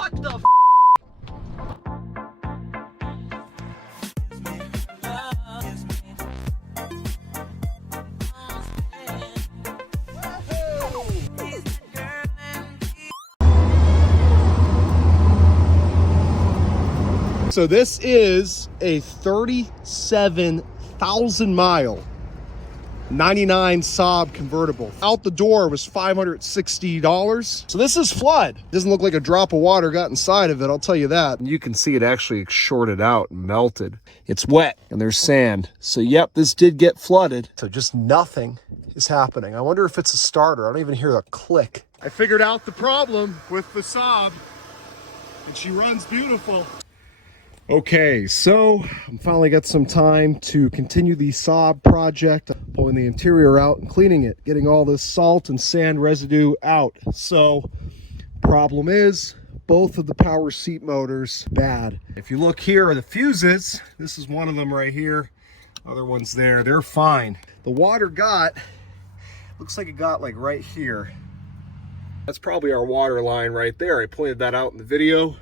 What the f? So this is a 37,000 mile 99 Saab convertible. Out the door was $560. So this is flood. Doesn't look like a drop of water got inside of it, I'll tell you that. And you can see it actually shorted out and melted. It's wet and there's sand. So yep, this did get flooded. So just nothing is happening. I wonder if it's a starter. I don't even hear a click. I figured out the problem with the Saab and she runs beautiful. Okay, so I'm finally got some time to continue the Saab project, pulling the interior out and cleaning it, getting all this salt and sand residue out. So, problem is, both of the power seat motors bad. If you look here, the fuses, this is one of them right here, other one's there, they're fine. The water looks like it got like right here. That's probably our water line right there. I pointed that out in the video.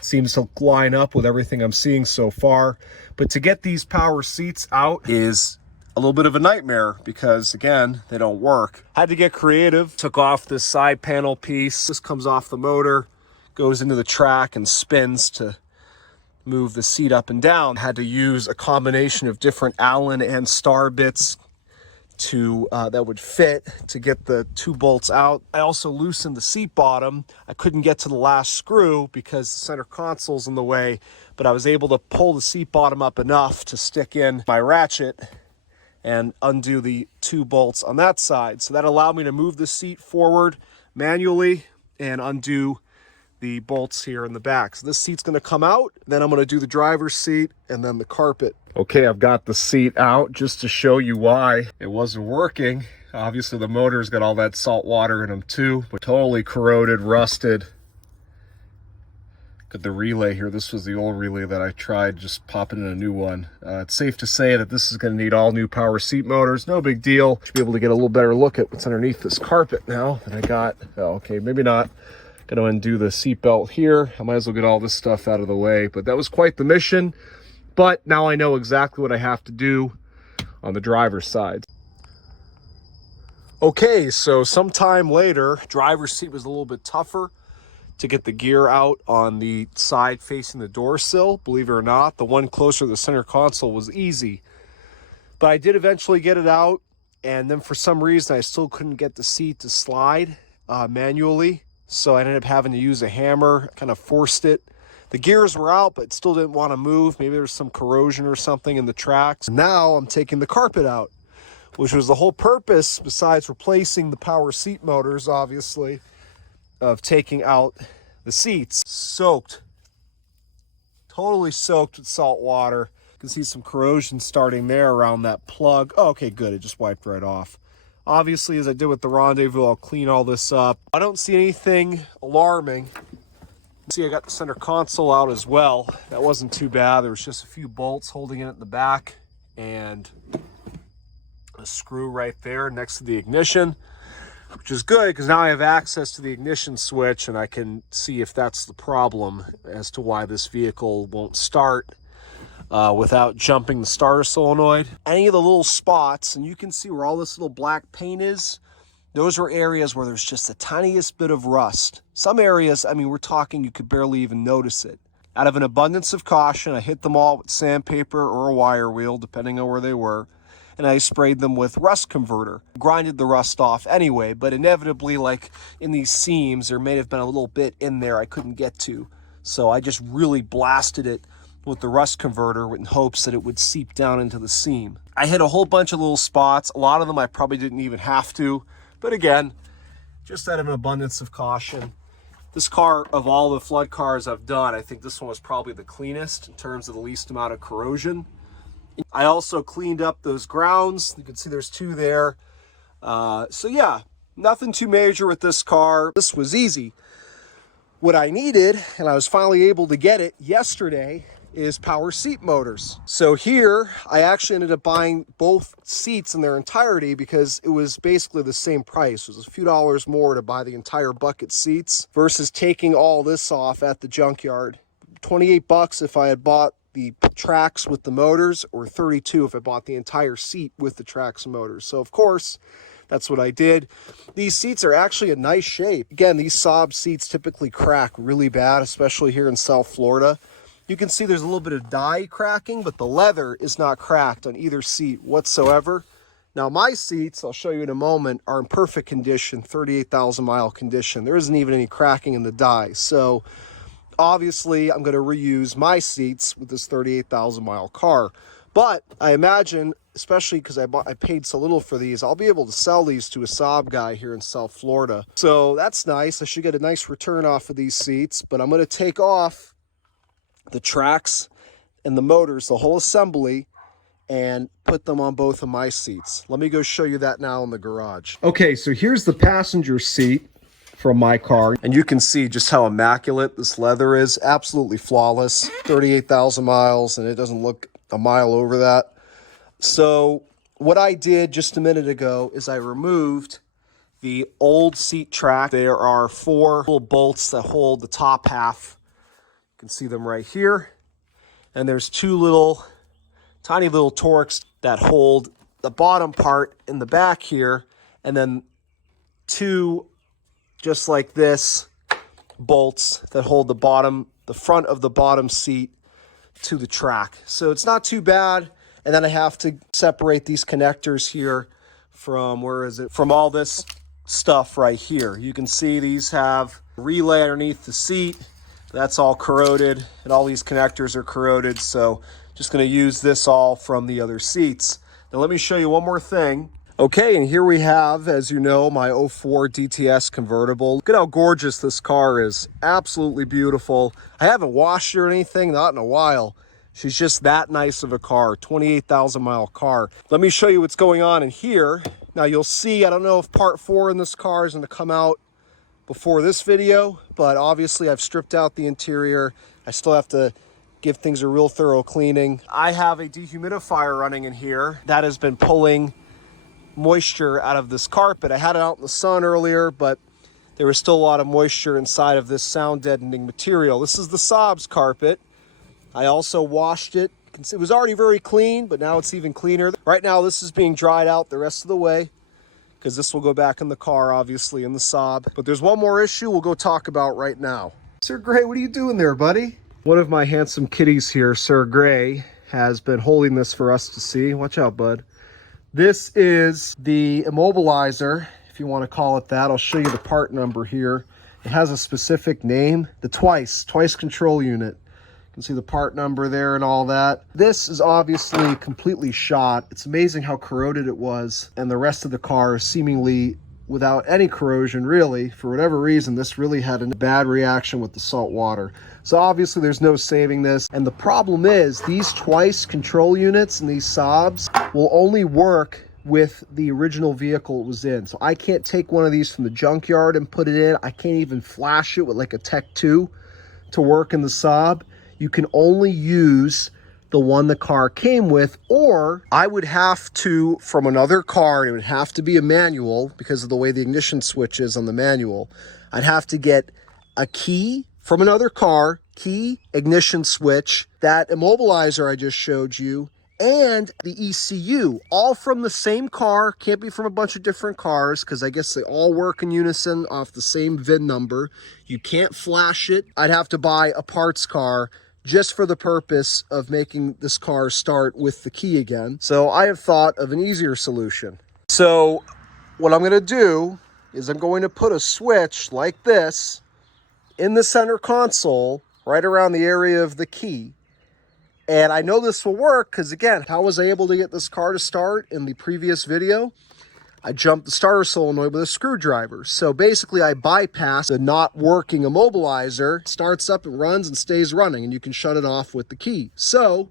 Seems to line up with everything I'm seeing so far. But to get these power seats out is a little bit of a nightmare because, again, they don't work. Had to get creative. Took off this side panel piece. This comes off the motor, goes into the track and spins to move the seat up and down. Had to use a combination of different Allen and star bits to that would fit to get the two bolts out. I also loosened the seat bottom. I couldn't get to the last screw because the center console's in the way, but I was able to pull the seat bottom up enough to stick in my ratchet and undo the two bolts on that side. So that allowed me to move the seat forward manually and undo the bolts here in the back. So this seat's gonna come out, then I'm gonna do the driver's seat and then the carpet. Okay, I've got the seat out just to show you why it wasn't working. Obviously the motor's got all that salt water in them too, but totally corroded, rusted. Got the relay here. This was the old relay that I tried, just popping in a new one. It's safe to say that this is gonna need all new power seat motors. No big deal. Should be able to get a little better look at what's underneath this carpet now that I got. Oh, okay, maybe not. Gonna undo the seat belt here. I might as well get all this stuff out of the way, but that was quite the mission. But now I know exactly what I have to do on the driver's side. Okay, so sometime later, driver's seat was a little bit tougher to get the gear out on the side facing the door sill. Believe it or not, the one closer to the center console was easy. But I did eventually get it out, and then for some reason I still couldn't get the seat to slide manually. So I ended up having to use a hammer, kind of forced it. The gears were out, but still didn't want to move. Maybe there was some corrosion or something in the tracks. Now I'm taking the carpet out, which was the whole purpose, besides replacing the power seat motors, obviously, of taking out the seats. Soaked, totally soaked with salt water. You can see some corrosion starting there around that plug. Oh, okay, good, it just wiped right off. Obviously, as I did with the Rendezvous, I'll clean all this up. I don't see anything alarming. See, I got the center console out as well. That wasn't too bad. There was just a few bolts holding it in the back and a screw right there next to the ignition, which is good because now I have access to the ignition switch and I can see if that's the problem as to why this vehicle won't start without jumping the starter solenoid. Any of the little spots, and you can see where all this little black paint is, those are areas where there's just the tiniest bit of rust. Some areas, I mean, we're talking you could barely even notice it. Out of an abundance of caution, I hit them all with sandpaper or a wire wheel, depending on where they were, and I sprayed them with rust converter. Grinded the rust off anyway, but inevitably, like in these seams, there may have been a little bit in there I couldn't get to. So I just really blasted it with the rust converter in hopes that it would seep down into the seam. I hit a whole bunch of little spots. A lot of them I probably didn't even have to. But again, just out of an abundance of caution. This car, of all the flood cars I've done, I think this one was probably the cleanest in terms of the least amount of corrosion. I also cleaned up those grounds. You can see there's two there. So yeah, nothing too major with this car. This was easy. What I needed, and I was finally able to get it yesterday, is power seat motors. So here, I actually ended up buying both seats in their entirety because it was basically the same price. It was a few dollars more to buy the entire bucket seats versus taking all this off at the junkyard. 28 bucks if I had bought the tracks with the motors, or 32 if I bought the entire seat with the tracks and motors. So of course, that's what I did. These seats are actually in nice shape. Again, these Saab seats typically crack really bad, especially here in South Florida. You can see there's a little bit of die cracking, but the leather is not cracked on either seat whatsoever. Now my seats, I'll show you in a moment, are in perfect condition, 38,000 mile condition. There isn't even any cracking in the die. So obviously I'm going to reuse my seats with this 38,000 mile car. But I imagine, especially because I paid so little for these, I'll be able to sell these to a Saab guy here in South Florida. So that's nice. I should get a nice return off of these seats, but I'm going to take off the tracks and the motors, the whole assembly, and put them on both of my seats. Let me go show you that now in the garage. Okay, so here's the passenger seat from my car, and you can see just how immaculate this leather is. Absolutely flawless. 38,000 miles, and it doesn't look a mile over that. So what I did just a minute ago is I removed the old seat track. There are 4 little bolts that hold the top half. You can see them right here. And there's 2 tiny little Torx that hold the bottom part in the back here. And then 2, just like this, bolts that hold the front of the bottom seat to the track. So it's not too bad. And then I have to separate these connectors here from, from all this stuff right here. You can see these have a relay underneath the seat. That's all corroded, and all these connectors are corroded. So just going to use this all from the other seats. Now let me show you one more thing. Okay, and here we have, as you know, my 04 DTS convertible. Look at how gorgeous this car is. Absolutely beautiful. I haven't washed her or anything, not in a while. She's just that nice of a car, 28,000 mile car. Let me show you what's going on in here. Now you'll see, I don't know if part 4 in this car is going to come out before this video, but obviously I've stripped out the interior. I still have to give things a real thorough cleaning. I have a dehumidifier running in here that has been pulling moisture out of this carpet. I had it out in the sun earlier, but there was still a lot of moisture inside of this sound deadening material. This is the Saab's carpet. I also washed it. It was already very clean, but now it's even cleaner. Right now this is being dried out the rest of the way, because this will go back in the car, obviously, in the Saab. But there's one more issue we'll go talk about right now. Sir Gray, what are you doing there, buddy? One of my handsome kitties here, Sir Gray, has been holding this for us to see. Watch out, bud. This is the immobilizer, if you want to call it that. I'll show you the part number here. It has a specific name, the twice control unit. You can see the part number there and all that. This is obviously completely shot. It's amazing how corroded it was, and the rest of the car is seemingly without any corrosion, really. For whatever reason, this really had a bad reaction with the salt water. So obviously there's no saving this. And the problem is these twice control units and these Saabs will only work with the original vehicle it was in. So I can't take one of these from the junkyard and put it in. I can't even flash it with like a Tech 2 to work in the Saab. You can only use the one the car came with, or I would have to, from another car, it would have to be a manual because of the way the ignition switch is on the manual. I'd have to get a key from another car, key, ignition switch, that immobilizer I just showed you, and the ECU, all from the same car. Can't be from a bunch of different cars because I guess they all work in unison off the same VIN number. You can't flash it. I'd have to buy a parts car just for the purpose of making this car start with the key again. So I have thought of an easier solution. So what I'm going to do is I'm going to put a switch like this in the center console, right around the area of the key. And I know this will work because, again, how was I able to get this car to start in the previous video? I jumped the starter solenoid with a screwdriver. So basically I bypass the not working immobilizer, starts up and runs and stays running, and you can shut it off with the key. So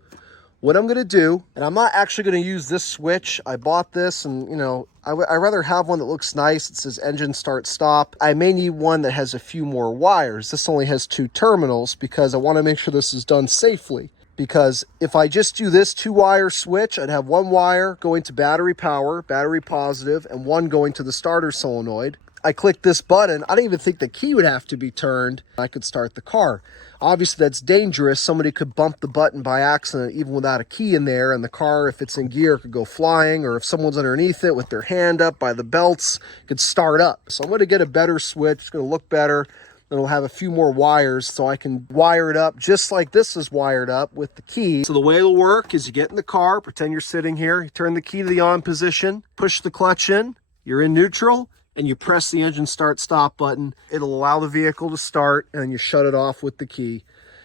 what I'm gonna do, and I'm not actually gonna use this switch. I bought this and, you know, I'd rather have one that looks nice. It says engine start stop. I may need one that has a few more wires. This only has 2 terminals because I wanna make sure this is done safely. because if I just do this 2-wire switch, I'd have 1 wire going to battery power, battery positive, and 1 going to the starter solenoid. I click this button, I don't even think the key would have to be turned. I could start the car. Obviously that's dangerous. Somebody could bump the button by accident even without a key in there, and the car, if it's in gear, could go flying, or if someone's underneath it with their hand up by the belts, could start up. So I'm going to get a better switch. It's going to look better. It'll have a few more wires so I can wire it up just like this is wired up with the key. So the way it'll work is you get in the car, pretend you're sitting here, you turn the key to the on position, push the clutch in, you're in neutral, and you press the engine start stop button. It'll allow the vehicle to start, and you shut it off with the key.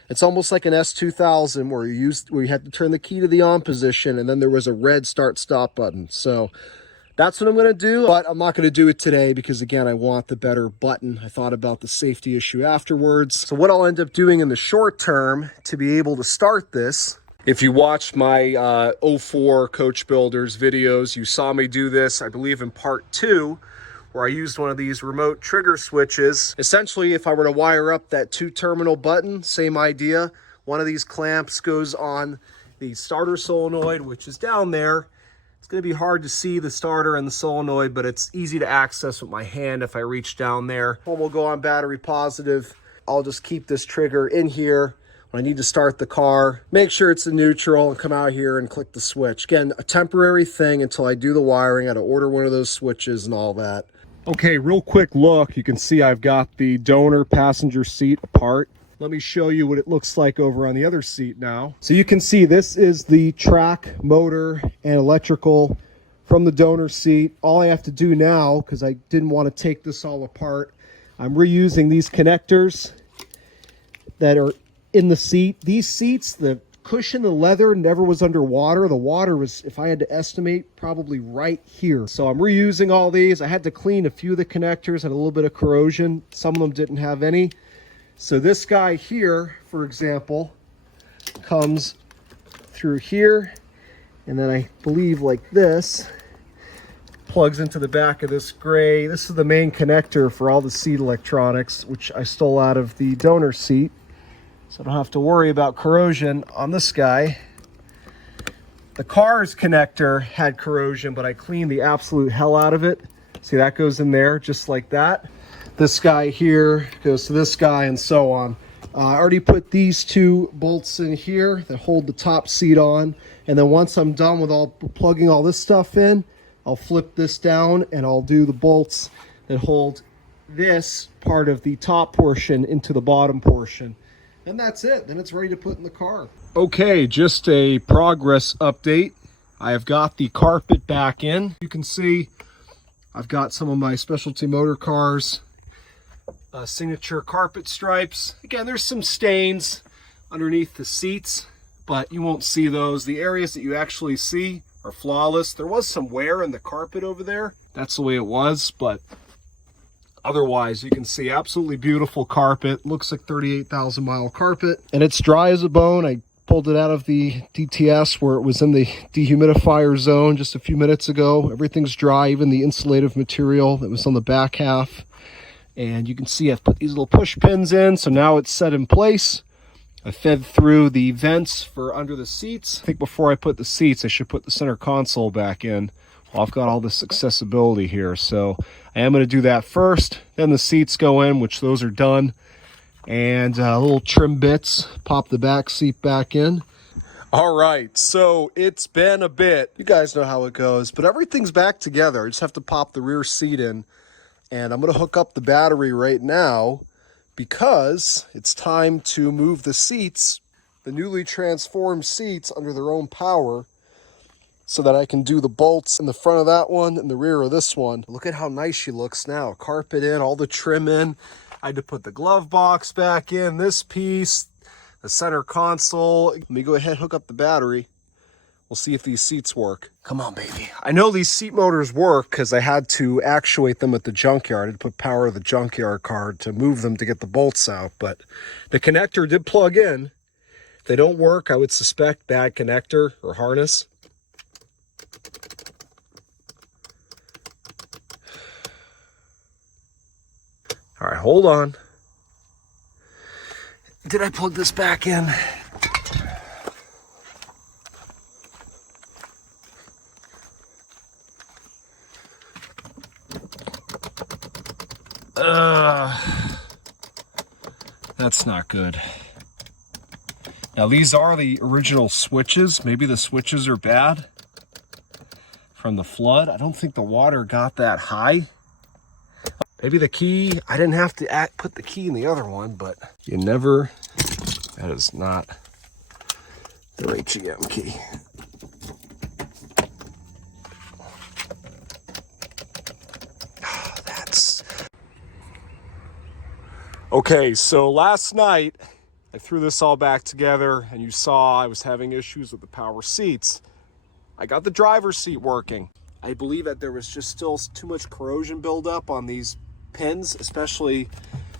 It's almost like an S2000 where you had to turn the key to the on position, and then there was a red start stop button. So that's what I'm going to do, but I'm not going to do it today because, again, I want the better button. I thought about the safety issue afterwards. So what I'll end up doing in the short term to be able to start this, if you watched my 04 Coach Builders videos, you saw me do this, I believe in part 2, where I used one of these remote trigger switches. Essentially, if I were to wire up that 2-terminal button, same idea. One of these clamps goes on the starter solenoid, which is down there. It's going to be hard to see the starter and the solenoid, but it's easy to access with my hand if I reach down there. One will go on battery positive. I'll just keep this trigger in here when I need to start the car. Make sure it's in neutral and come out here and click the switch. Again, a temporary thing until I do the wiring. I got to order one of those switches and all that. Okay, real quick look. You can see I've got the donor passenger seat apart. Let me show you what it looks like over on the other seat now. So you can see this is the track, motor, and electrical from the donor seat. All I have to do now, because I didn't want to take this all apart, I'm reusing these connectors that are in the seat. These seats, the cushion, the leather never was underwater. The water was, if I had to estimate, probably right here. So I'm reusing all these. I had to clean a few of the connectors, had a little bit of corrosion. Some of them didn't have any. So this guy here, for example, comes through here, and then I believe like this, plugs into the back of this gray. This is the main connector for all the seat electronics, which I stole out of the donor seat. So I don't have to worry about corrosion on this guy. The car's connector had corrosion, but I cleaned the absolute hell out of it. See, that goes in there just like that. This guy here goes to this guy, and so on. I already put these 2 bolts in here that hold the top seat on. And then once I'm done with plugging all this stuff in, I'll flip this down and I'll do the bolts that hold this part of the top portion into the bottom portion. And that's it. Then it's ready to put in the car. Okay, just a progress update. I have got the carpet back in. You can see I've got some of my specialty motor cars signature carpet stripes. Again, there's some stains underneath the seats, but you won't see those. The areas that you actually see are flawless. There was some wear in the carpet over there. That's the way it was, but otherwise you can see absolutely beautiful carpet. Looks like 38,000 mile carpet, and it's dry as a bone. I pulled it out of the DTS where it was in the dehumidifier zone just a few minutes ago. Everything's dry, even the insulative material that was on the back half. And you can see I've put these little push pins in, so now it's set in place. I fed through the vents for under the seats. I think before I put the seats, I should put the center console back in. Well, I've got all this accessibility here, so I am going to do that first. Then the seats go in, which those are done. And little trim bits, pop the back seat back in. All right, so it's been a bit. You guys know how it goes, but everything's back together. I just have to pop the rear seat in. And I'm going to hook up the battery right now because it's time to move the seats, the newly transformed seats, under their own power so that I can do the bolts in the front of that one and the rear of this one. Look at how nice she looks now. Carpet in, all the trim in. I had to put the glove box back in, this piece, the center console. Let me go ahead, hook up the battery. We'll see if these seats work. Come on, baby. I know these seat motors work because I had to actuate them at the junkyard. I had to put power of the junkyard card to move them to get the bolts out, but the connector did plug in. If they don't work, I would suspect bad connector or harness. All right, hold on. Did I plug this back in? That's not good. Now these are the original switches. Maybe the switches are bad from the flood. I don't think the water got that high. Maybe the key, I didn't have to put the key in the other one, but you never, that is not the HEM key. Okay, so last night I threw this all back together and you saw I was having issues with the power seats. I got the driver's seat working. I believe that there was just still too much corrosion buildup on these pins, especially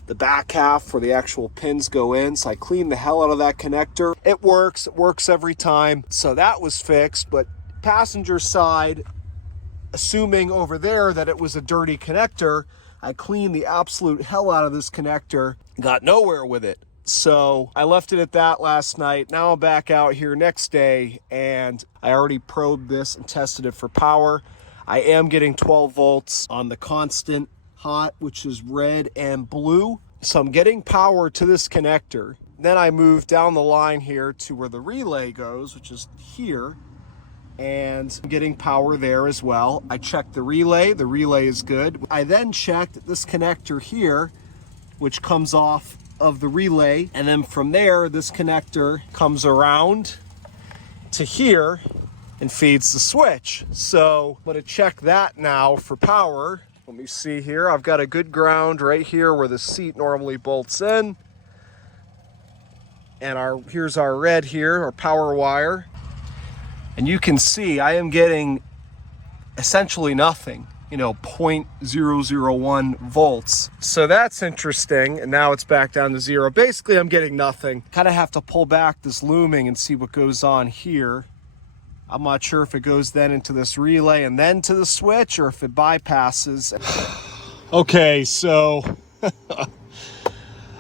the back half where the actual pins go in. So I cleaned the hell out of that connector. It works every time. So that was fixed, but passenger side, assuming over there that it was a dirty connector, I cleaned the absolute hell out of this connector, got nowhere with it. So I left it at that last night. Now I'm back out here next day and I already probed this and tested it for power. I am getting 12 volts on the constant hot, which is red and blue. So I'm getting power to this connector. Then I move down the line here to where the relay goes, which is here, and I'm getting power there as well. I checked the relay is good. I then checked this connector here, which comes off of the relay, and then from there this connector comes around to here and feeds the switch. So I'm going to check that now for power. Let me see here. I've got a good ground right here where the seat normally bolts in, and here's our red here, our power wire, and you can see I am getting essentially nothing, 0.001 volts. So that's interesting. And now it's back down to zero. Basically, I'm getting nothing. Kind of have to pull back this looming and see what goes on here. I'm not sure if it goes then into this relay and then to the switch, or if it bypasses. Okay, so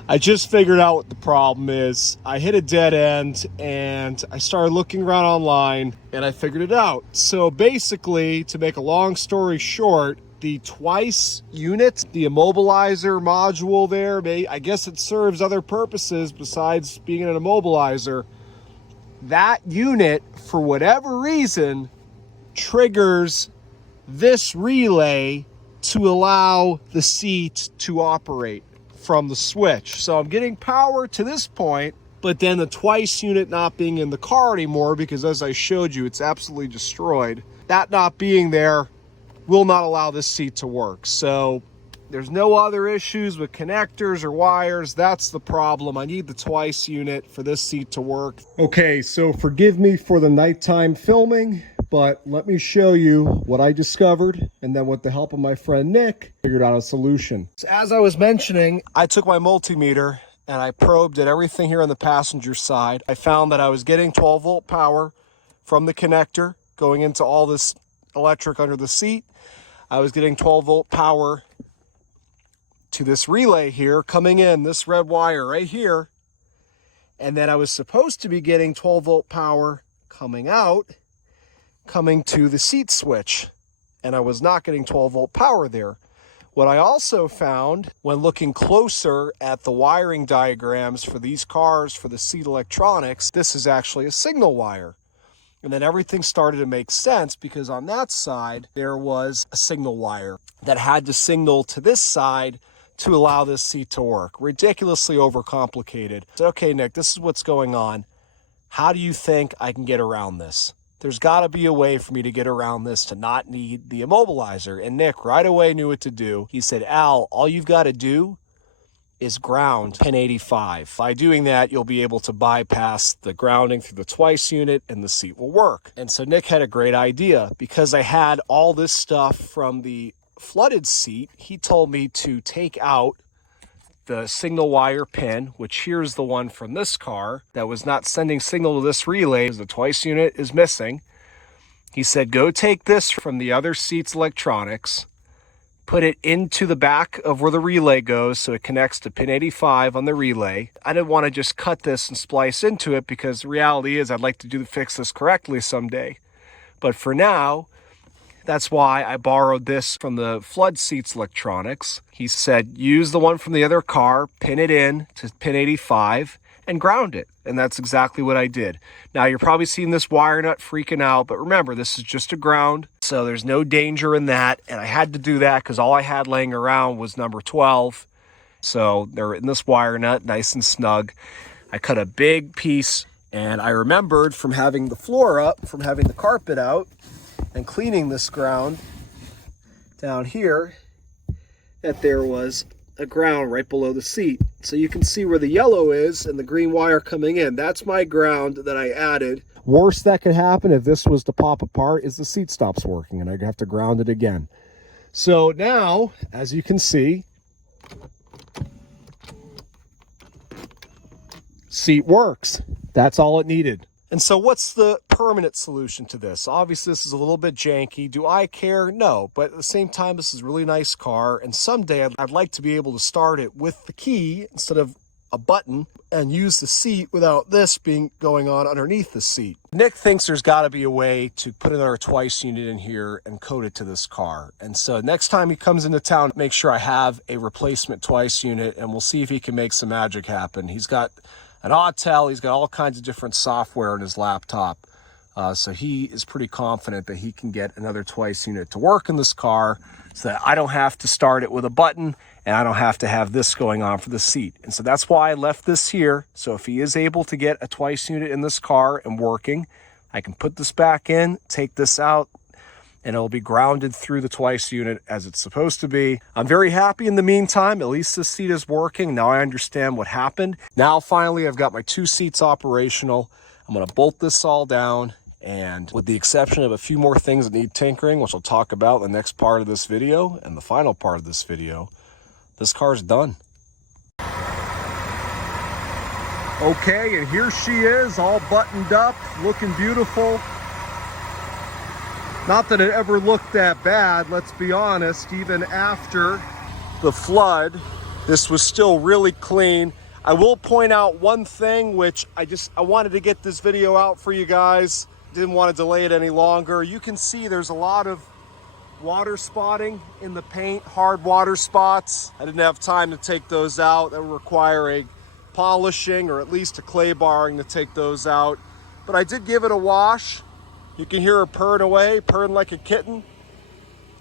I just figured out what the problem is. I hit a dead end and I started looking around online and I figured it out. So basically, to make a long story short, the twice unit, the immobilizer module there, I guess it serves other purposes besides being an immobilizer. That unit, for whatever reason, triggers this relay to allow the seat to operate from the switch. So I'm getting power to this point, but then the twice unit not being in the car anymore, because as I showed you, it's absolutely destroyed. That not being there will not allow this seat to work. So there's no other issues with connectors or wires. That's the problem. I need the twice unit for this seat to work. Okay, so forgive me for the nighttime filming, but let me show you what I discovered, and then with the help of my friend Nick, figured out a solution. So as I was mentioning, I took my multimeter and I probed at everything here on the passenger side. I found that I was getting 12 volt power from the connector going into all this electric under the seat. I was getting 12 volt power to this relay here coming in, this red wire right here. And then I was supposed to be getting 12 volt power coming out, coming to the seat switch, and I was not getting 12 volt power there. What I also found when looking closer at the wiring diagrams for these cars, for the seat electronics, this is actually a signal wire. And then everything started to make sense, because on that side there was a signal wire that had to signal to this side to allow this seat to work. Ridiculously overcomplicated. So, okay, Nick, this is what's going on. How do you think I can get around this? There's got to be a way for me to get around this to not need the immobilizer. And Nick right away knew what to do. He said, Al, all you've got to do is ground pin 85. By doing that, you'll be able to bypass the grounding through the twice unit and the seat will work. And so Nick had a great idea. Because I had all this stuff from the flooded seat, he told me to take out the signal wire pin, which here's the one from this car that was not sending signal to this relay, as the twice unit is missing. He said, go take this from the other seat's electronics, put it into the back of where the relay goes so it connects to pin 85 on the relay. I didn't want to just cut this and splice into it, because the reality is I'd like to fix this correctly someday. But for now, That's why I borrowed this from the Flood Seats Electronics. He said, use the one from the other car, pin it in to pin 85, and ground it. And that's exactly what I did. Now, you're probably seeing this wire nut freaking out, but remember, this is just a ground, so there's no danger in that. And I had to do that because all I had laying around was number 12. So they're in this wire nut, nice and snug. I cut a big piece, and I remembered from having the floor up, from having the carpet out, and cleaning this ground down here, that there was a ground right below the seat. So you can see where the yellow is and the green wire coming in. That's my ground that I added. Worst that could happen if this was to pop apart is the seat stops working and I'd have to ground it again. So now, as you can see, seat works. That's all it needed. And so what's the permanent solution to this? Obviously, this is a little bit janky. Do I care? No. But at the same time, this is a really nice car. And someday I'd like to be able to start it with the key instead of a button and use the seat without this being going on underneath the seat. Nick thinks there's got to be a way to put another twice unit in here and code it to this car. And so next time he comes into town, make sure I have a replacement twice unit and we'll see if he can make some magic happen. He's got an Autel, he's got all kinds of different software in his laptop. So he is pretty confident that he can get another twice unit to work in this car so that I don't have to start it with a button and I don't have to have this going on for the seat. And so that's why I left this here. So if he is able to get a twice unit in this car and working, I can put this back in, take this out, and it'll be grounded through the twice unit as it's supposed to be. I'm very happy in the meantime. At least this seat is working. Now I understand what happened. Now finally I've got my two seats operational. I'm gonna bolt this all down, and with the exception of a few more things that need tinkering, which I'll talk about in the next part of this video and the final part of this video, this car's done. Okay, and here she is, all buttoned up, looking beautiful. Not that it ever looked that bad, let's be honest. Even after the flood, this was still really clean. I will point out one thing, which I wanted to get this video out for you guys. Didn't want to delay it any longer. You can see there's a lot of water spotting in the paint, hard water spots. I didn't have time to take those out. That would require a polishing or at least a clay barring to take those out. But I did give it a wash. You can hear her purring away, purring like a kitten.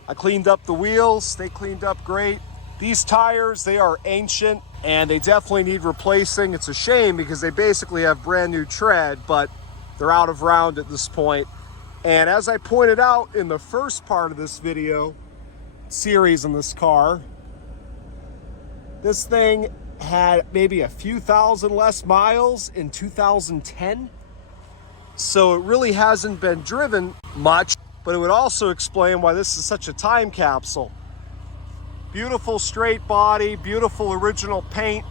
I cleaned up the wheels, they cleaned up great. These tires, they are ancient and they definitely need replacing. It's a shame because they basically have brand new tread, but they're out of round at this point. And as I pointed out in the first part of this video series on this car, this thing had maybe a few thousand less miles in 2010. So it really hasn't been driven much, but it would also explain why this is such a time capsule. Beautiful straight body, beautiful original paint.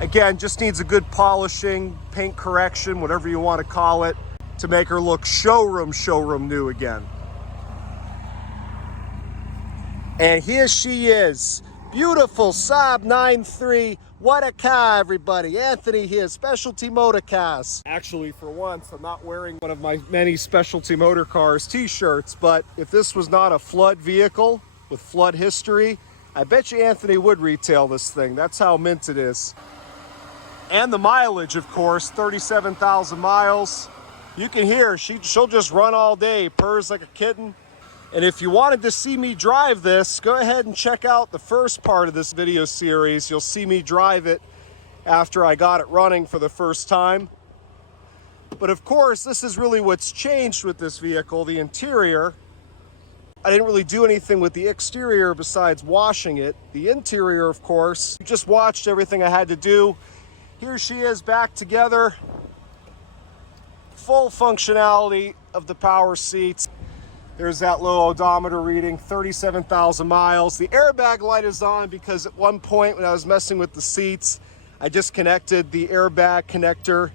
Again, just needs a good polishing, paint correction, whatever you want to call it, to make her look showroom new again. And here she is, beautiful Saab 9.3. What a car, everybody. Anthony here, Specialty Motor Cars. Actually, for once, I'm not wearing one of my many Specialty Motor Cars t-shirts, but if this was not a flood vehicle with flood history, I bet you Anthony would retail this thing. That's how mint it is. And the mileage, of course, 37,000 miles. You can hear she'll just run all day, purrs like a kitten. And if you wanted to see me drive this, go ahead and check out the first part of this video series. You'll see me drive it after I got it running for the first time. But of course, this is really what's changed with this vehicle, the interior. I didn't really do anything with the exterior besides washing it. The interior, of course, you just watched everything I had to do. Here she is back together. Full functionality of the power seats. There's that low odometer reading, 37,000 miles. The airbag light is on because at one point when I was messing with the seats, I disconnected the airbag connector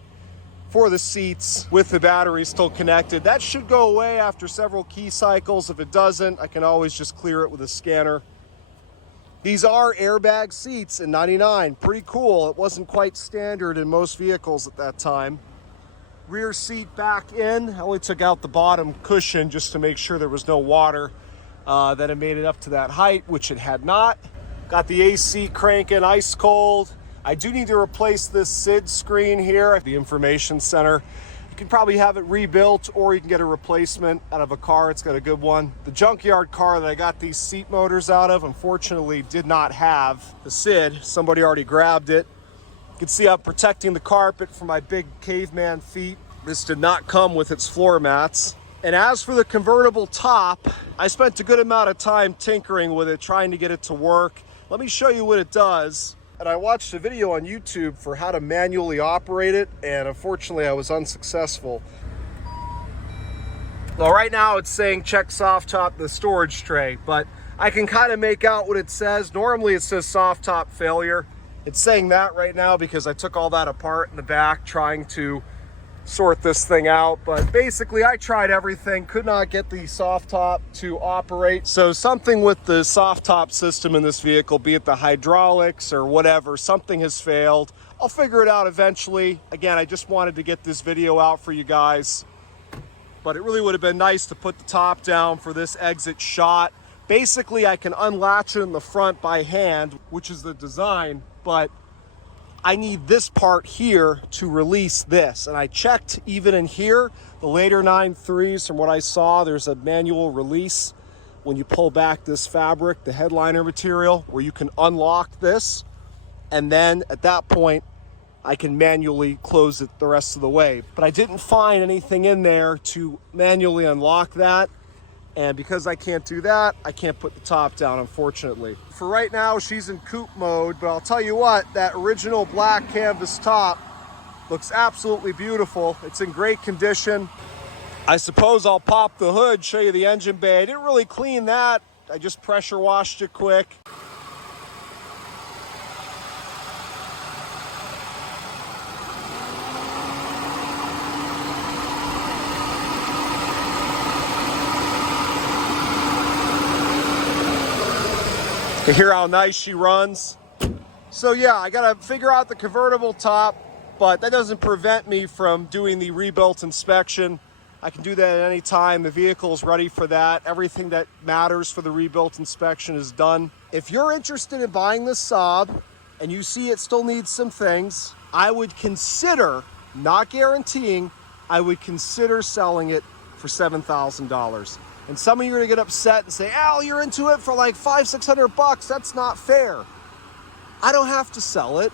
for the seats with the battery still connected. That should go away after several key cycles. If it doesn't, I can always just clear it with a scanner. These are airbag seats in '99, pretty cool. It wasn't quite standard in most vehicles at that time. Rear seat back in. I only took out the bottom cushion just to make sure there was no water that it made it up to that height, which it had not. Got the AC cranking ice cold. I do need to replace this SID screen here at the information center. You can probably have it rebuilt, or you can get a replacement out of a car. It's got a good one. The junkyard car that I got these seat motors out of, unfortunately, did not have the SID. Somebody already grabbed it. You can see I'm protecting the carpet for my big caveman feet. This did not come with its floor mats. And as for the convertible top, I spent a good amount of time tinkering with it, trying to get it to work. Let me show you what it does. And I watched a video on YouTube for how to manually operate it, and unfortunately I was unsuccessful. Well, right now it's saying check soft top the storage tray, but I can kind of make out what it says. Normally it says soft top failure. It's saying that right now because I took all that apart in the back trying to sort this thing out. But basically I tried everything, could not get the soft top to operate. So something with the soft top system in this vehicle, be it the hydraulics or whatever, something has failed. I'll figure it out eventually. Again, I just wanted to get this video out for you guys. But it really would have been nice to put the top down for this exit shot. Basically, I can unlatch it in the front by hand, which is the design, but I need this part here to release this. And I checked even in here, the later 9.3s, from what I saw, there's a manual release when you pull back this fabric, the headliner material, where you can unlock this. And then at that point, I can manually close it the rest of the way. But I didn't find anything in there to manually unlock that. And because I can't do that, I can't put the top down, unfortunately. For right now, she's in coupe mode, but I'll tell you what, that original black canvas top looks absolutely beautiful. It's in great condition. I suppose I'll pop the hood, show you the engine bay. I didn't really clean that. I just pressure washed it quick. You hear how nice she runs? So yeah, I gotta figure out the convertible top, but that doesn't prevent me from doing the rebuilt inspection. I can do that at any time. The vehicle's ready for that. Everything that matters for the rebuilt inspection is done. If you're interested in buying this Saab and you see it still needs some things, I would consider, not guaranteeing, I would consider selling it for $7,000. And some of you are gonna get upset and say, Al, you're into it for like $500-600. That's not fair. I don't have to sell it.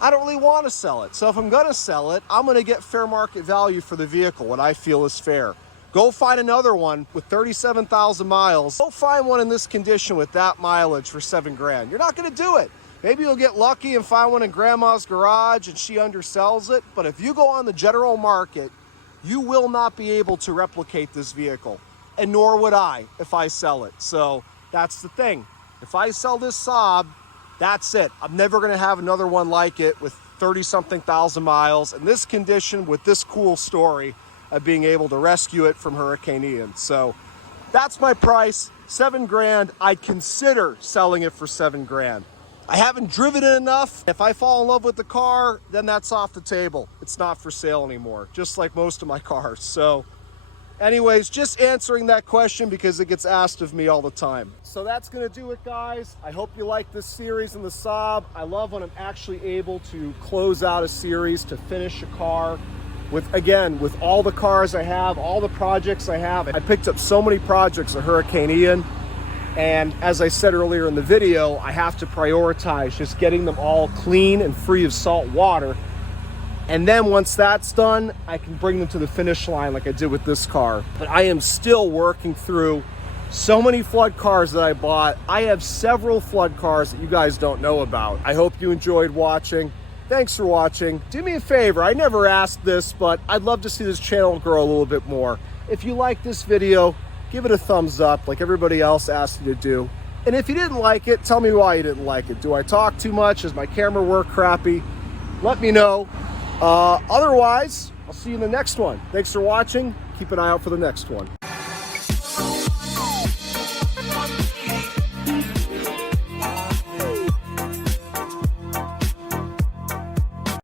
I don't really want to sell it. So if I'm gonna sell it, I'm gonna get fair market value for the vehicle, what I feel is fair. Go find another one with 37,000 miles. Go find one in this condition with that mileage for $7,000. You're not gonna do it. Maybe you'll get lucky and find one in grandma's garage and she undersells it. But if you go on the general market, you will not be able to replicate this vehicle. And nor would I if I sell it. So that's the thing. If I sell this Saab, that's it. I'm never gonna have another one like it with 30-something thousand miles in this condition with this cool story of being able to rescue it from Hurricane Ian. So that's my price, $7,000. I'd consider selling it for $7,000. I haven't driven it enough. If I fall in love with the car, then that's off the table. It's not for sale anymore, just like most of my cars. So anyways, just answering that question because it gets asked of me all the time. So that's gonna do it, guys. I hope you like this series in the Saab. I love when I'm actually able to close out a series, to finish a car with all the cars I have, all the projects I have. I picked up so many projects of Hurricane Ian. And as I said earlier in the video, I have to prioritize just getting them all clean and free of salt water. And then once that's done, I can bring them to the finish line like I did with this car. But I am still working through so many flood cars that I bought. I have several flood cars that you guys don't know about. I hope you enjoyed watching. Thanks for watching. Do me a favor, I never asked this, but I'd love to see this channel grow a little bit more. If you like this video, give it a thumbs up like everybody else asked you to do. And if you didn't like it, tell me why you didn't like it. Do I talk too much? Does my camera work crappy? Let me know. Otherwise, I'll see you in the next one. Thanks for watching. Keep an eye out for the next one.